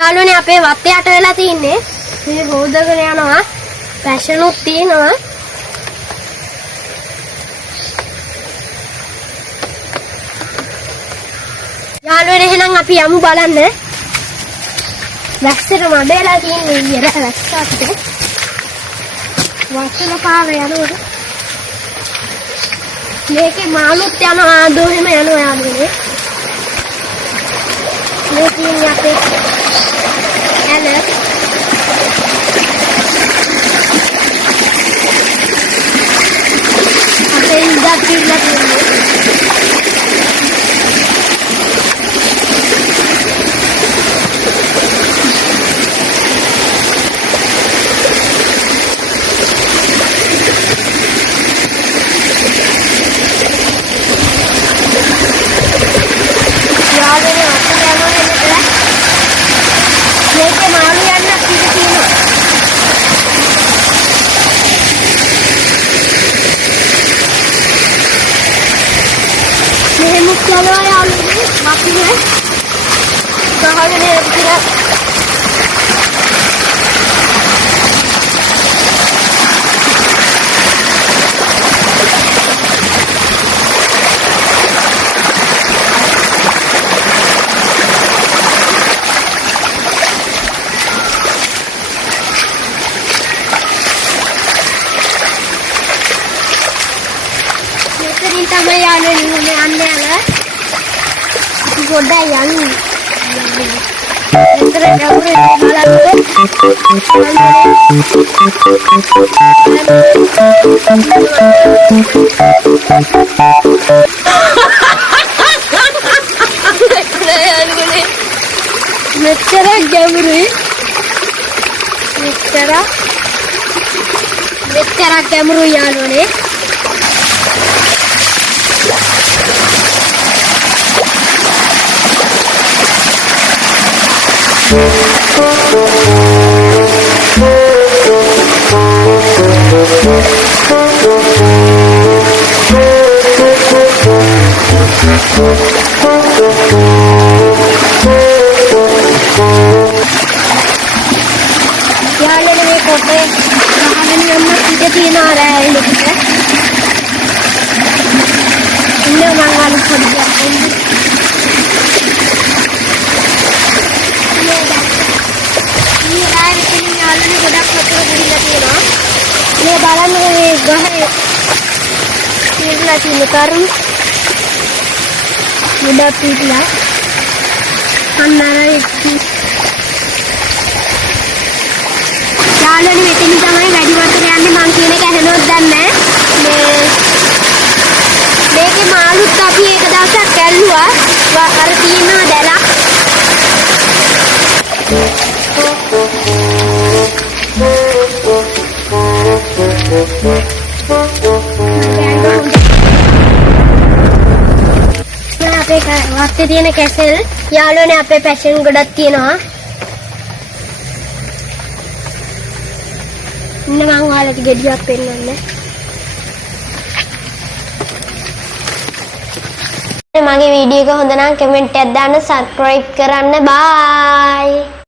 යාළුවනේ අපේ වත්තේ යට වෙලා තින්නේ. මේ හොදගෙන යනවා. පැෂන් උත් තියෙනවා. යාළුවනේ එහෙනම් අපි යමු බලන්න. වැස්සට මඩේලා තින්නේ ඉර වැස්සට. වත්තල පාර යනකොට මේකේ මාළුත් යනවා ආදෝ එහෙම යනවා යාළුවනේ. මේ තියන්නේ අපේ ඇල අපේ ඉඳක් තියලා තින්නේ. තමයි යාළුවනේ යන්නේ අර ගොඩයි යන්නේ. මෙතන ගැඹුරේ බලන්න. මෙච්චර ගැඹුරුයි. මෙච්චර ගැඹුරුයි යාළුවනේ. යාළුවනේ මේ කොටේ ගහගෙන යන්න පිට තියනවා රෑලෙකට. ඉන්න මං අලු පොඩ්ඩක් එන්න. මේ රෑලෙකින් යාළුවනේ ගොඩක් වතුර ගිහිල්ලා තියෙනවා. මේ බලන්න මේ ගහේ තියලා තියෙන කරුණ ගොඩක් පිටලා අන්නරයි. යාළුවනේ මෙතන තමයි වැඩි වතුර යන්නේ. මං කියන එක ඇහෙනවද දන්නේ නැහැ. මේකේ මාළුත් අපි එක දවසක් ඇල්ලුවා. අර තියෙනවා දැලක්. අපේ වත්තේ තියෙන කැසෙල් යාළුවනේ අපේ පැෂන් ගොඩක් තියෙනවා. ඉන්න මං ඔයාලට ගෙඩියක් පෙන්නන්න. මගේ වීඩියෝ එක හොඳ නම් කමෙන්ට් එකක් දාන්න, සබ්ස්ක්‍රයිබ් කරන්න. බයි.